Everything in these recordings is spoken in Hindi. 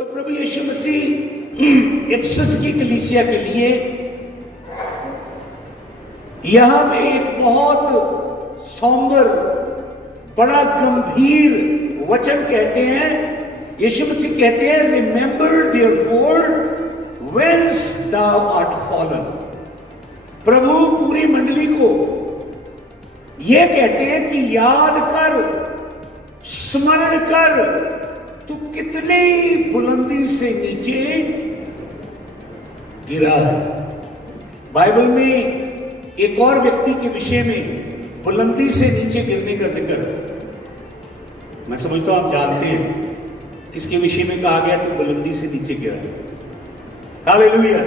तो प्रभु यीशु मसीह इफिसस की कलीसिया के लिए यहां पे एक बहुत सौंदर, बड़ा गंभीर वचन कहते हैं। यीशु मसीह कहते हैं, remember therefore whence thou art fallen। प्रभु पूरी मंडली को यह कहते हैं कि याद कर, स्मरण कर, तू कितने बुलंदी से नीचे गिरा है। बाइबल में एक और व्यक्ति के विषय में बुलंदी से नीचे गिरने का जिक्र है। मैं समझता हूं आप जानते हैं किसके विषय में कहा गया कि बुलंदी से नीचे गिरा। हालेलुया।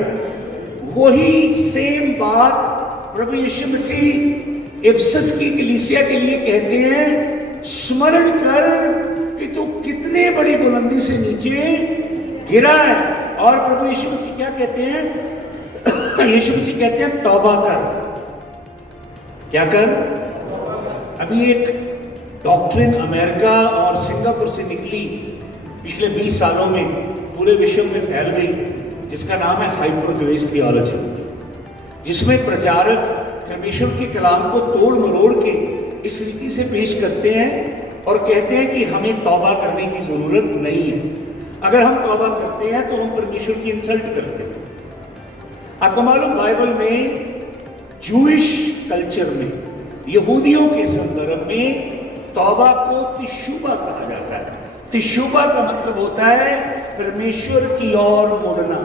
वही सेम बात प्रभु यीशु मसीह इफिसस की कलीसिया के लिए कहते हैं, स्मरण कर कि तू कितने बड़ी बुलंदी से नीचे गिरा है। और प्रभु यीशु मसीह क्या कहते हैं? यीशु मसीह कहते हैं तौबा कर। क्या कर? अभी एक डॉक्ट्रिन अमेरिका और सिंगापुर से निकली, पिछले 20 सालों में पूरे विश्व में फैल गई, जिसका नाम है हाइपर ग्रेस थियोलॉजी, जिसमें प्रचारक परमेश्वर के कलाम को तोड़ मरोड़ के इस रीति से पेश करते हैं और कहते हैं कि हमें तौबा करने की जरूरत नहीं है। अगर हम तौबा करते हैं तो हम परमेश्वर की इंसल्ट करते हैं। आपको मालूम, बाइबल में जूइश कल्चर में, यहूदियों के संदर्भ में तौबा को तिशुबा कहा जाता है। तिशुबा का मतलब होता है परमेश्वर की ओर मुड़ना,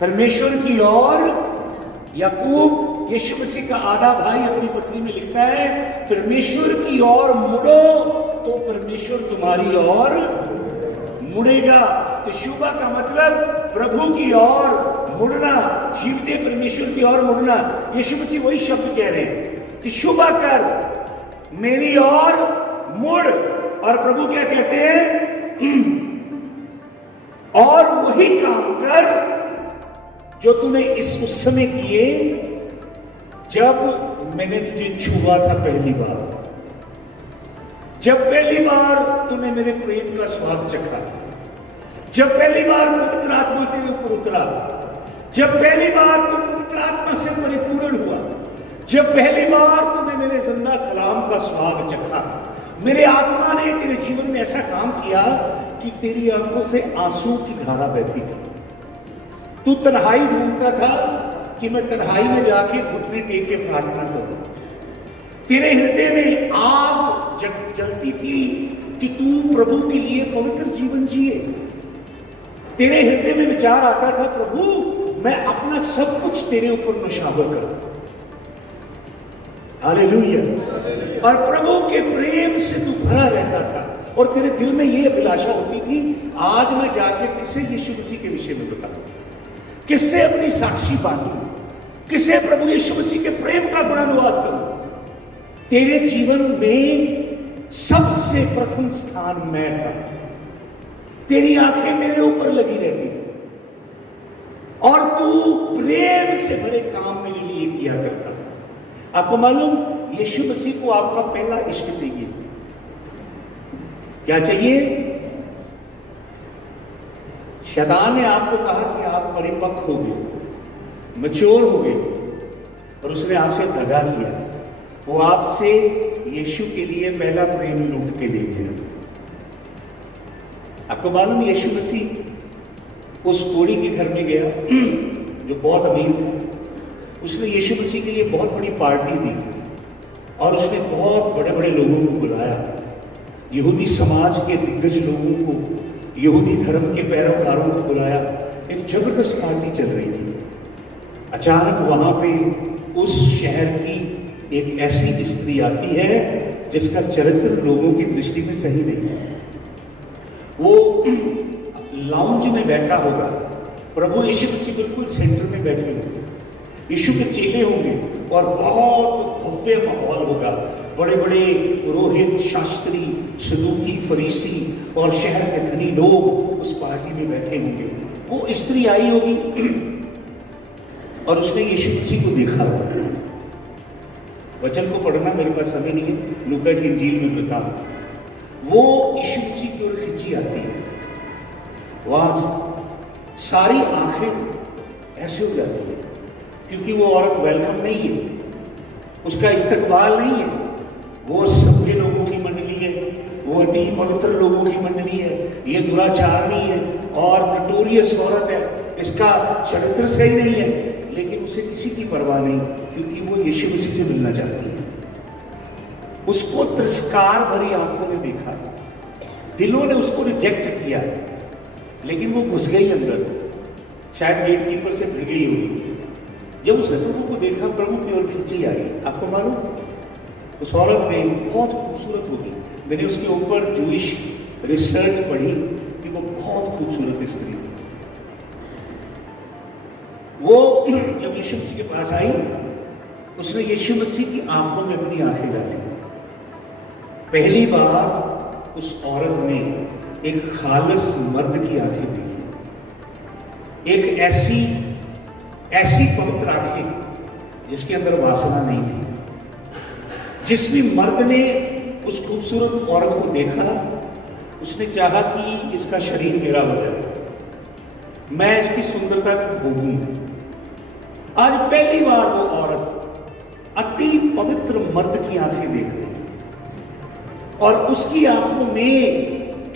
परमेश्वर की ओर। याकूब यीशु मसीह का आधा भाई अपनी पत्री में लिखता है, परमेश्वर की ओर मुड़ो तो परमेश्वर तुम्हारी ओर मुड़ेगा। तिशुबा का मतलब प्रभु की ओर मुड़ना, जीवते परमेश्वर की ओर मुड़ना। यीशु मसीह वही शब्द कह रहे हैं, तिशुबा कर, मेरी ओर मुड़। और प्रभु क्या कहते हैं? और वही काम कर जो तूने उस समय किए जब मैंने तुझे छुआ था पहली बार, जब पहली बार तूने मेरे प्रेम का स्वाद चखा, जब पहली बार पवित्र आत्मा तेरे ऊपर उतरा, जब पहली बार तू पवित्र आत्मा से परिपूर्ण हुआ, जब पहली बार तूने मेरे जिंदा कलाम का स्वाद चखा, मेरे आत्मा ने तेरे जीवन में ऐसा काम किया कि तेरी आंखों से आंसू की धारा बहती थी। तू तन्हाई ढूंढता था कि मैं तन्हाई में जाके घुटने टेक के प्रार्थना करूं। तेरे हृदय में आग जलती थी कि तू प्रभु के लिए पवित्र जीवन जिए। तेरे हृदय में विचार आता था, प्रभु मैं अपना सब कुछ तेरे ऊपर नौशावर करूं। हालेलुया। और प्रभु के प्रेम से तू भरा रहता था और तेरे दिल में यह अभिलाषा होती थी, आज मैं जाके किसे यीशु मसीह के विषय में बताऊं, किससे अपनी साक्षी बांटूं, किसे प्रभु यीशु मसीह के प्रेम का गुणानुवाद करूं। तेरे जीवन में सबसे प्रथम स्थान मैं था। तेरी आंखें मेरे ऊपर लगी रहती थी और तू प्रेम से भरे काम मेरे लिए किया करता। आपको मालूम, यीशु मसीह को आपका पहला इश्क चाहिए। क्या चाहिए? शैतान ने आपको कहा कि आप परिपक्व हो गए, मैच्योर हो गए, और उसने आपसे दगा किया। वो आपसे यीशु के लिए पहला प्रेम लूट के ले गया। आपको मालूम, यीशु मसीह उस कोड़ी के घर में गया जो बहुत अमीर था। उसने यीशु मसीह के लिए बहुत बड़ी पार्टी दी और उसने बहुत बड़े बड़े लोगों को बुलाया, यहूदी समाज के दिग्गज लोगों को, यहूदी धर्म के पैरोकारों को बुलाया। एक जबरदस्त पार्टी चल रही थी। अचानक वहां पे उस शहर की एक ऐसी स्त्री आती है जिसका चरित्र लोगों की दृष्टि में सही नहीं है। वो लाउंज में बैठा होगा, प्रभु यीशु मसीह बिल्कुल सेंटर में बैठे होंगे, यीशु के चेले होंगे और बहुत भव्य माहौल होगा। बड़े बड़े पुरोहित, शास्त्री, सदूकी, फरीसी और शहर के धनी लोग उस पार्टी में बैठे होंगे। वो स्त्री आई होगी और उसने यीशु मसीह को देखा। वचन को पढ़ना मेरे पास समय नहीं है, लूका की इंजील में बता। वो यीशु मसीह की ओर खिंची आती है वहां से सारी आंखें ऐसे हो जाती है, क्योंकि वो औरत वेलकम नहीं है, उसका इस्तकबाल नहीं है। वो सभ्य लोगों की मंडली है, वो अति पवित्र लोगों की मंडली है, ये दुराचारणी है और नटोरियस औरत है, इसका चरित्र सही नहीं है, लेकिन उसे किसी की परवाह नहीं, क्योंकि वो यीशु मसीह से मिलना चाहती है। उसको तिरस्कार भरी आंखों ने देखा, दिलों ने उसको रिजेक्ट किया, लेकिन वो घुस गई अंदर, शायद गेटकीपर से भिड़ गई होगी। जब उसने प्रभु को देखा, प्रभु की ओर खींची आई। आपको मालूम, उस औरत में बहुत खूबसूरत होगी। मैंने उसके ऊपर जूइश रिसर्च पढ़ी कि वो बहुत खूबसूरत स्त्री थी। वो जब यीशु मसीह के पास आई, उसने यीशु मसीह की आंखों में अपनी आंखें डाली। पहली बार उस औरत ने एक खालिस मर्द की आंखें देखी, एक ऐसी पवित्र आंखें जिसके अंदर वासना नहीं थी। जिस भी मर्द ने उस खूबसूरत औरत को देखा, उसने चाहा कि इसका शरीर मेरा हो जाए, मैं इसकी सुंदरता को भोगूं। आज पहली बार वो औरत अति पवित्र मर्द की आंखें देख रही है, और उसकी आंखों में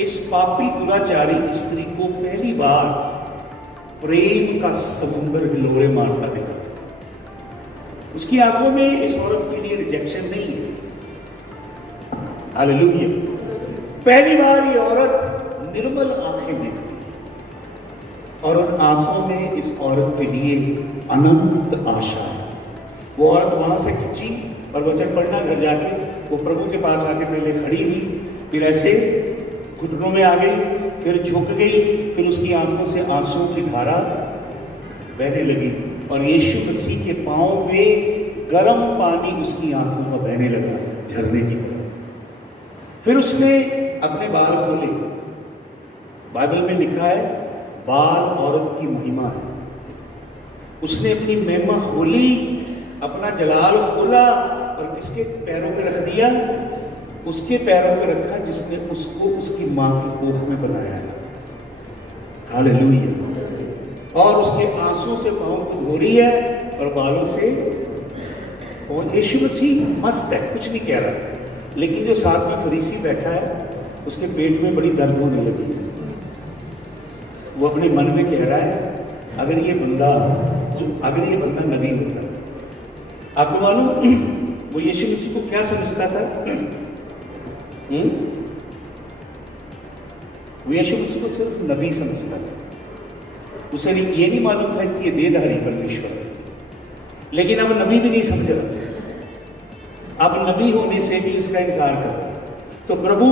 इस पापी दुराचारी स्त्री को पहली बार प्रेम का समुद्र हिलोरे मारता दिखा। उसकी आंखों में इस औरत के लिए रिजेक्शन नहीं है। हालेलुया। पहली बार ये औरत निर्मल आंखें देख रही है, और उन आंखों में इस औरत के लिए अनंत आशा है। वो औरत वहां से खिंची और वचन पढ़ना, घर जाके वो प्रभु के पास आके पहले खड़ी हुई, फिर ऐसे घुटनों में आ गई, फिर झुक गई, फिर उसकी आंखों से आंसुओं की धारा बहने लगी, और यीशु मसीह के पांव पे गर्म पानी उसकी आंखों में बहने लगा, झरने की तरह। फिर उसने अपने बाल खोले। बाइबल में लिखा है, बाल औरत की महिमा है। उसने अपनी महिमा खोली, अपना जलाल खोला, और किसके पैरों पे रख दिया? उसके पैरों पे रखा जिसने उसको उसकी मां की कोख में बनाया है। हालेलुया। और उसके आंसू से पांव को धो रही है, और बालों से। और यीशु मसीह मस्त है, कुछ नहीं कह रहा, लेकिन जो साथ में फरीसी बैठा है, उसके पेट में बड़ी दर्द होने लगी है। वो अपने मन में कह रहा है, अगर ये बंदा नबी होता। आपको मालूम वो यीशु मसीह को क्या समझता था? वो यीशु मसीह को सिर्फ नबी समझता था। उसे ये नहीं मालूम था कि ये देहधारी परमेश्वर है। लेकिन अब नबी भी नहीं समझ रहा, अब नबी होने से भी उसका इनकार कर रहा। तो प्रभु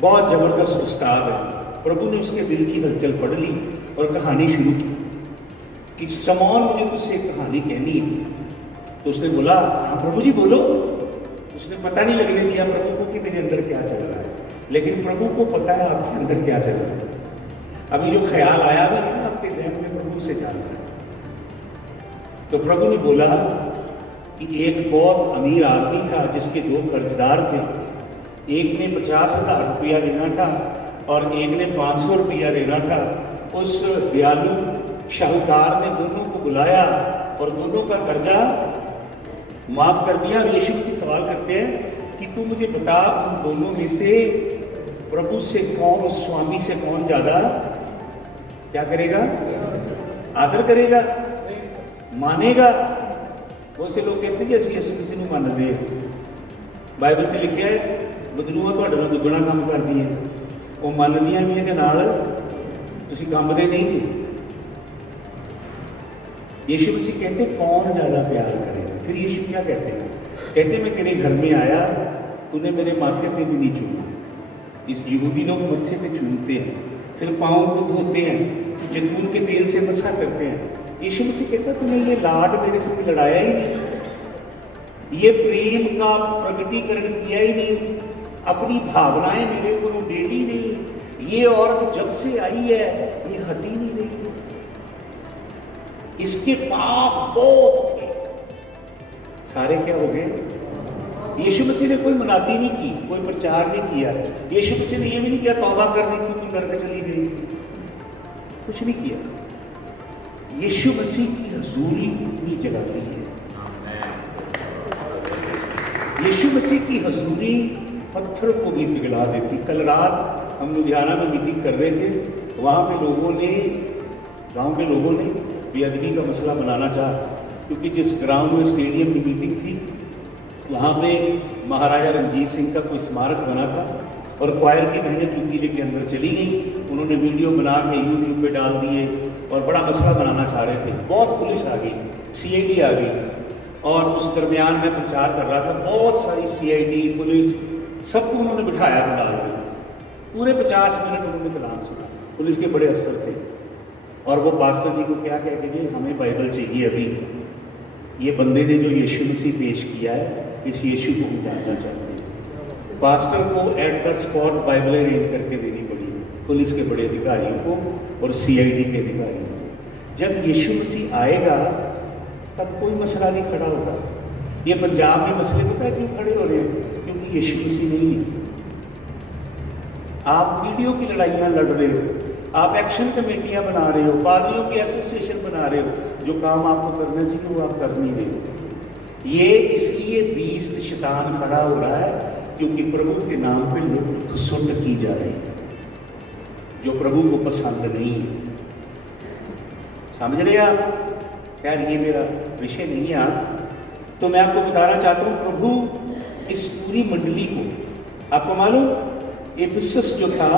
बहुत जबरदस्त उस्ताद है। प्रभु ने उसके दिल की हलचल पढ़ ली और कहानी शुरू की कि समौन, मुझे तुझसे एक कहानी कहनी है। तो उसने बोला, हाँ प्रभु जी बोलो। उसने पता नहीं लगने दिया प्रभु को कि मेरे अंदर क्या चल रहा है, लेकिन प्रभु को पता है आपके अंदर क्या चल रहा है। अभी जो ख्याल आया हुआ है ना आपके जहन में, प्रभु से जानता है। तो प्रभु ने बोला कि एक बहुत अमीर आदमी था जिसके दो कर्जदार थे। एक ने 50,000 रुपया देना था और एक ने 500 रुपया देना था। उस दयालु शाहूकार ने दोनों को बुलाया और दोनों का कर्जा माफ कर दिया। यीशु मसीह सवाल करते हैं कि तू मुझे बता, उन दोनों में से प्रभु से कौन, उस स्वामी से कौन ज्यादा क्या करेगा? आदर करेगा, मानेगा। बहुत से लोग कहते हैं कि असं यीशु मसीह ਨੂੰ ਮੰਨਦੇ हैं। बाइबल 'ਚ लिखा है, बदलूआ ਤੁਹਾਡੇ ਨਾਲ दुगना काम करती है। वो ਮੰਨਦੀਆਂ ਵੀ ਇਹਦੇ ਨਾਲ ਤੁਸੀਂ ਕੰਬਦੇ नहीं जी। यीशु मसीह कहते कौन ज्यादा प्यार करेगा? फिर यीशु क्या कहते हैं? कहते मैं तेरे घर में आया, तूने मेरे माथे पे भी नहीं चूमा। इस यहूदी लोग मत्थे पे चूमते हैं, फिर पाँव को धोते हैं, फिर जैतून के तेल से मसा करते हैं। यीशु मसीह कहता तूने ये लाड मेरे से लड़ाया ही नहीं, ये प्रेम का प्रगटीकरण किया ही नहीं, अपनी भावनाएं मेरे को डेली नहीं। ये औरत जब से आई है ये हटी नहीं रही। इसके पाप बहुत थे, सारे क्या हो गए? यीशु मसीह ने कोई मुनादी नहीं की, कोई प्रचार नहीं किया। यीशु मसीह ने यह भी नहीं किया तौबा करने की तू नरक चली जाएगी, कुछ नहीं किया। यीशु मसीह की हजूरी इतनी जगाती है, यीशु मसीह की हजूरी पत्थर को भी पिघला देती। कल रात हम लुधियाना में मीटिंग कर रहे थे, वहाँ पे लोगों ने, गांव के लोगों ने बेअदबी का मसला बनाना चाहा, क्योंकि जिस ग्राउंड में स्टेडियम की मीटिंग थी वहाँ पे महाराजा रणजीत सिंह का कोई स्मारक बना था और क्वायर की बहनें जूती लेके अंदर चली गई। उन्होंने वीडियो बना के यूट्यूब पे डाल दिए और बड़ा मसला बनाना चाह रहे थे। बहुत पुलिस आ गई, CID आ गई और उस दरमियान मैं प्रचार कर रहा था। बहुत सारी CID पुलिस सबको उन्होंने बिठाया बुला के, पूरे 50 मिनट उन्होंने कलाम सुना। पुलिस के बड़े अफसर थे और वो पास्टर जी को क्या कह के गए, हमें बाइबल चाहिए अभी, ये बंदे ने जो यीशु मसीह पेश किया है इस यीशु को हम जानना चाहते हैं। पास्टर को at the spot Bible arrange करके देनी पड़ी पुलिस के बड़े अधिकारियों को और CID के अधिकारियों को। जब यीशु मसीह आएगा तब कोई मसला नहीं खड़ा होगा। ये पंजाब में मसले पता है क्यों खड़े हो रहे हैं? क्योंकि यीशु मसीह नहीं है। आप वीडियो की लड़ाइयाँ लड़ रहे हो, आप एक्शन कमेटियाँ बना रहे हो, पादरियों की एसोसिएशन बना रहे हो, जो काम आपको करना चाहिए वो आप कर नहीं रहे हो। ये इसलिए बीस्ट शैतान खड़ा हो रहा है क्योंकि प्रभु के नाम पे लोग घसुट की जा रही है, जो प्रभु को पसंद नहीं है। समझ रहे आप? खैर ये मेरा विषय नहीं है आज, तो मैं आपको बताना चाहता हूँ प्रभु इस पूरी मंडली को, आपको मालूम इफिसस जो था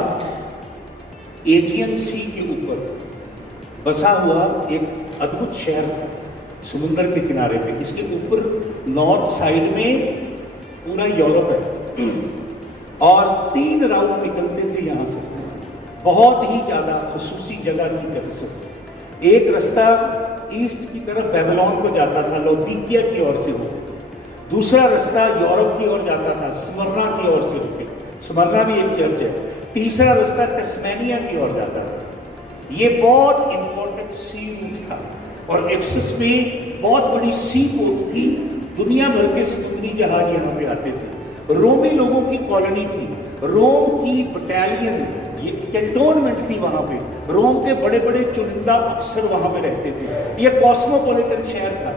एजियन सी के ऊपर बसा हुआ एक अद्भुत शहर था, समुद्र के किनारे पे। इसके ऊपर नॉर्थ साइड में पूरा यूरोप है और 3 राउट निकलते थे यहाँ से। बहुत ही ज्यादा खसूसी जगह थी इफिसस। एक रास्ता ईस्ट की तरफ बेबीलोन को जाता था, लौदीकिया की ओर से हो। दूसरा रास्ता यूरोप की ओर जाता था, स्मरना की ओर से होकर। स्मरना भी एक चर्च है। तीसरा रास्ता टस्मेनिया की ओर जाता था। ये बहुत इंपॉर्टेंट सी रूट था और इफिसस में बहुत बड़ी सी पोर्ट थी। दुनिया भर के समुद्री जहाज यहाँ पे आते थे। रोमी लोगों की कॉलोनी थी, रोम की बटालियन, ये कैंटोनमेंट थी वहाँ पे। रोम के बड़े बड़े चुनिंदा अफसर वहाँ पे रहते थे। ये कॉस्मोपॉलिटन शहर था।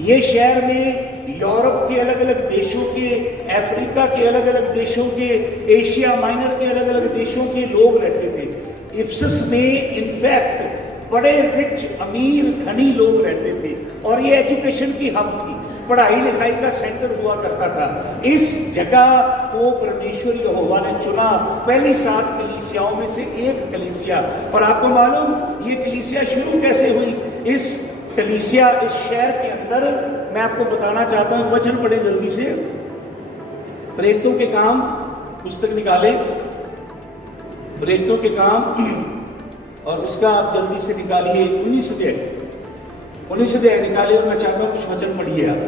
ये शहर में यूरोप के अलग अलग देशों के, अफ्रीका के अलग अलग देशों के, एशिया माइनर के अलग अलग देशों के लोग रहते थे। इफिसस में इनफैक्ट बड़े रिच, अमीर, धनी लोग रहते थे और ये एजुकेशन की हब थी, पढ़ाई लिखाई का सेंटर हुआ करता था। इस जगह को परमेश्वर यहोवा ने चुना, पहली 7 कलीसियाओं में से एक कलीसिया। और आपको मालूम ये कलीसिया शुरू कैसे हुई? इस कलीसिया, इस शहर के अंदर, मैं आपको बताना चाहता हूँ, वचन पढ़े जल्दी से। प्रेरितों के काम पुस्तक निकाले, प्रेरितों के काम, और उसका आप जल्दी से निकालिए 19 अध्याय निकालिए। और मैं चाहता हूँ कुछ वचन पढ़िए आप।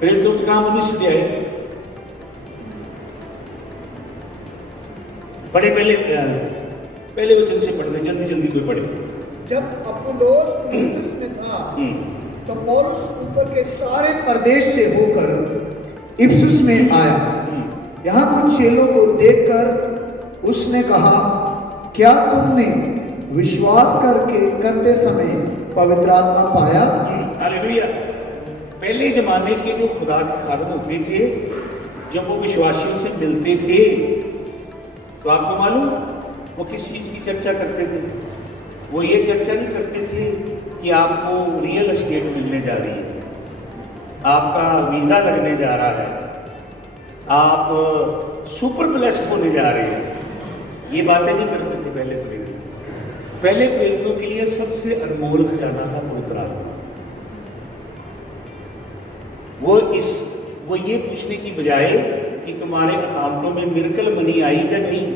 प्रेरितों के काम 19 अध्याय पढ़े, पहले वचन से पढ़ने, जल्दी जल्दी कोई पढ़े। जब अपुल्लोस कुरिन्थुस में था तो पौलुस ऊपर के सारे प्रदेश से होकर इफिसुस में आया। यहाँ कुछ चेलों को देखकर उसने कहा, क्या तुमने विश्वास करते समय पवित्र आत्मा पाया? हालेलुया। पहले जमाने के जो खुदा के खादम होते थे, जब वो विश्वासियों से मिलते थे तो आपको मालूम वो किस चीज की चर्चा करते थे? वो ये चर्चा नहीं करते थे कि आपको रियल एस्टेट मिलने जा रही है, आपका वीजा लगने जा रहा है, आप सुपर ब्लेस्ड होने जा रहे हैं। ये बातें नहीं करते थे पहले प्रेरित। पहले प्रेरितों के लिए सबसे अनमोल खजाना था पवित्र आत्मा। वो ये पूछने की बजाय कि तुम्हारे अकाउंटों में मिरेकल मनी आई या नहीं,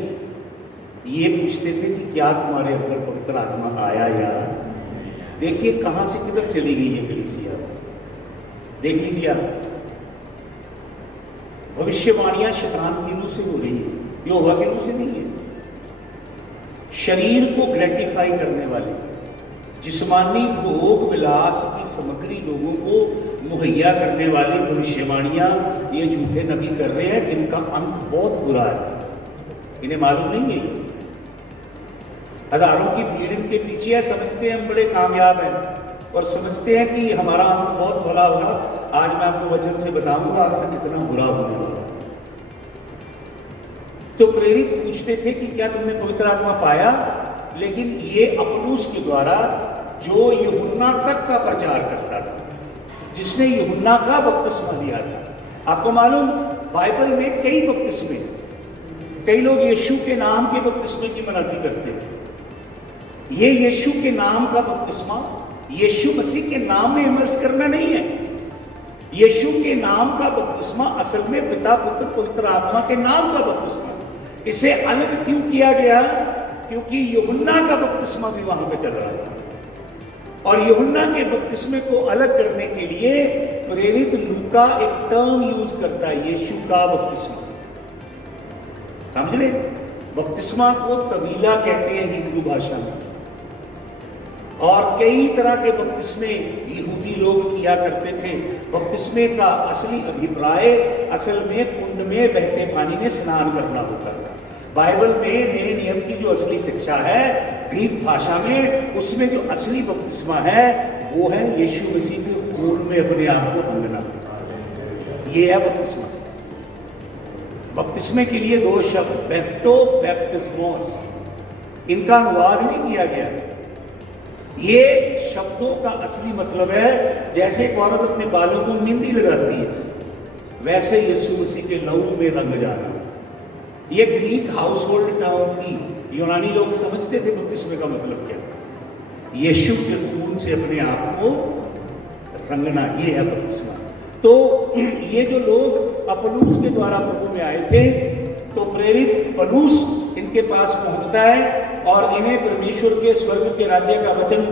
ये पूछते थे कि क्या तुम्हारे अंदर पवित्र आत्मा आया या। देखिए कहां से किधर चली गई ये कलीसिया, देख लीजिए आप। भविष्यवाणियां शैतान की रूह से हो रही है, यहोवा के रूह से नहीं है। शरीर को ग्रेटिफाई करने वाली, जिस्मानी भोग विलास की सामग्री लोगों को मुहैया करने वाली भविष्यवाणियां ये झूठे नबी कर रहे हैं, जिनका अंत बहुत बुरा है। इन्हें मालूम नहीं है ये। हजारों की भीड़ इनके पीछे है, समझते हैं हम बड़े कामयाब हैं और समझते हैं कि हमारा अंत बहुत भला होगा। आज मैं आपको वचन से बताऊंगा अंत कितना बुरा होने वाला। तो प्रेरित पूछते थे कि क्या तुमने पवित्र आत्मा पाया, लेकिन ये अपुल्लोस के द्वारा जो यूहन्ना तक का प्रचार करता था, जिसने यूहन्ना का बपतिस्मा लिया था। आपको मालूम बाइबल में कई बपतिस्मे, कई लोग यीशु के नाम के बपतिस्मे की मनाती करते हैं। ये यीशु के नाम का बपतिस्मा यीशु मसीह के नाम में इमर्स करना नहीं है। यीशु के नाम का बपतिस्मा असल में पिता पुत्र पवित्र आत्मा के नाम का बपतिस्मा। इसे अलग क्यों किया गया? क्योंकि यूहन्ना का बपतिस्मा भी वहां पे चल रहा था और यूहन्ना के बपतिस्मे को अलग करने के लिए प्रेरित लूका एक टर्म यूज करता है, यीशु का बपतिस्मा। समझ रहे? बपतिस्मा को तवीला कहते हैं हिब्रू भाषा में, और कई तरह के बपतिस्मे यहूदी लोग किया करते थे। बपतिस्मे का असली अभिप्राय असल में कुंड में बहते पानी में स्नान करना होता है। बाइबल में नए नियम की जो असली शिक्षा है ग्रीक भाषा में, उसमें जो असली बपतिस्मा है वो है यीशु मसीह के खून में अपने आप को रंगना। ये है बपतिस्मा। बपतिस्मे के लिए दो शब्द बैप्टो बैप्टिस्मोस, इनका अनुवाद नहीं किया गया। ये शब्दों का असली मतलब है जैसे एक औरत अपने बालों को मेहंदी लगाती है, वैसे यीशु मसीह के लहू में रंग जाना। ये ग्रीक हाउस होल्ड टर्म थी। यूनानी लोग समझते थे बपतिस्मे का मतलब क्या, यीशु के खून से अपने आप को रंगना, ये है बपतिस्मा। तो ये जो लोग अपुल्लोस के द्वारा प्रभु में आए थे, तो प्रेरित पौलुस इनके पास पहुंचता है और इन्हें परमेश्वर के स्वर्ग के राज्य का वचन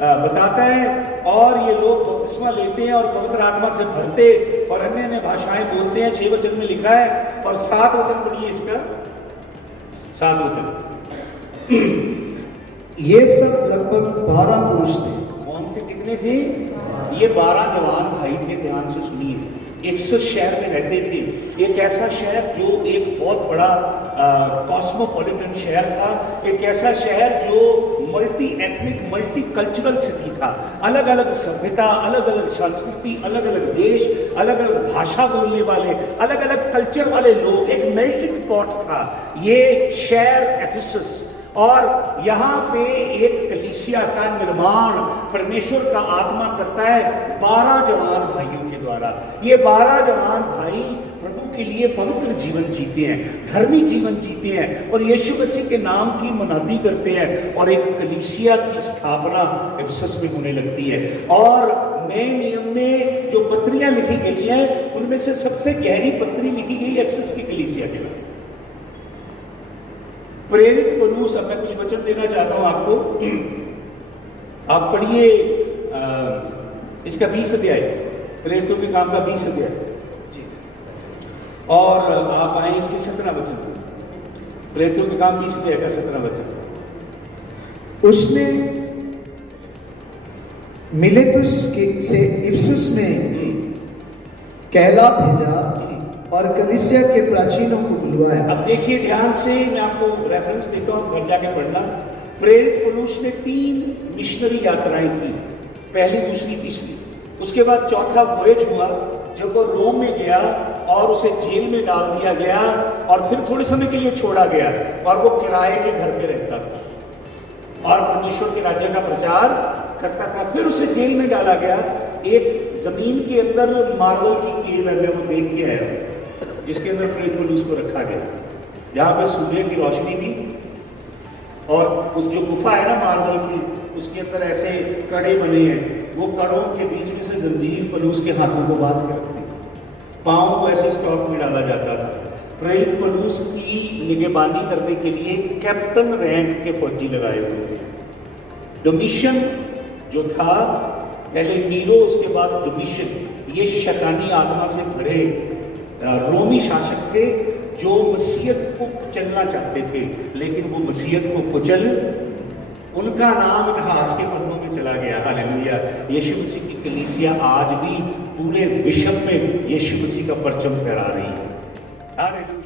बताता है, और ये लोग बपतिस्मा लेते हैं और पवित्र आत्मा से भरते और अन्य अन्य भाषाएं बोलते हैं। 6 वचन में लिखा है, और 7 वचन पढ़िए इसका, 7 वचन। ये सब लगभग 12 पुरुष थे। कौन थे? कितने थे? ये 12 जवान भाई थे। ध्यान से सुनिए। इफिसस शहर में रहते थे। एक ऐसा शहर जो एक बहुत बड़ा कॉस्मोपॉलिटन शहर था, एक ऐसा शहर जो multi ethnic multi cultural city था। अलग अलग सभ्यता, अलग अलग संस्कृति, अलग अलग देश, अलग अलग भाषा बोलने वाले, अलग अलग कल्चर वाले लोग, एक मेल्टिंग पॉट था ये शहर एफिसस। और यहाँ पे एक कलीसिया का निर्माण परमेश्वर का आत्मा करता है 12 जवान भाइयों के द्वारा। ये 12 जवान भाई प्रभु के लिए पवित्र जीवन जीते हैं, धर्मी जीवन जीते हैं और यीशु मसीह के नाम की मनादी करते हैं, और एक कलीसिया की स्थापना एफिसस में होने लगती है। और नए नियम में जो पत्रियां लिखी गई हैं, उनमें से सबसे गहरी पत्री लिखी गई एफिसस की कलीसिया के नाम। प्रेरित पौलुस, अब मैं कुछ वचन देना चाहता हूं आपको। आप पढ़िए इसका 20 अध्याय, प्रेरितों के काम का 20 अध्याय जी, और आप आए इसके 17 वचन। प्रेरितों के काम 20 अध्याय का 17 वचन। उसने मिलेतुस से इफिसुस में कहला भेजा और कलीसिया के प्राचीनों को बुलवाया। अब देखिए ध्यान से, मैं आपको रेफरेंस देता हूं, घर जाके पढ़ना। प्रेरित पौलुस ने 3 मिशनरी यात्राएं की, पहली, दूसरी, तीसरी। उसके बाद चौथा वॉयज हुआ जब वो रोम में गया और उसे जेल में डाल दिया गया, और फिर थोड़े समय के लिए छोड़ा गया और वो किराए के घर पे रहता था और परमेश्वर के राज्य का प्रचार करता था। फिर उसे जेल में डाला गया। एक जमीन के अंदर मार्बल की केव है, मैं वो देख के आया, जिसके अंदर प्रेरित पौलुस को रखा गया, जहां पे सूर्य की रोशनी भी, और उस जो गुफा है ना मार्बल की, उसके अंदर ऐसे कड़े बने हैं, वो कड़ों के बीच में से जंजीर पौलुस के हाथों को बांध के रखती, पांव को ऐसे स्टॉक में डाला जाता था। प्रेरित पौलुस की निगरानी करने के लिए कैप्टन रैंक के फौजी लगाए हुए थे। डोमिशियन जो था, पहले नीरो, उसके बाद डोमिशियन, ये शैतानी आत्मा से भरे रोमी शासक थे जो मसीहत को कुचलना चाहते थे, लेकिन वो मसीहत को कुचल उनका नाम इतिहास के पन्नों में चला गया। हालेलुया। यीशु मसीह की कलीसिया आज भी पूरे विश्व में यीशु मसीह का परचम फहरा रही है। हालेलुया।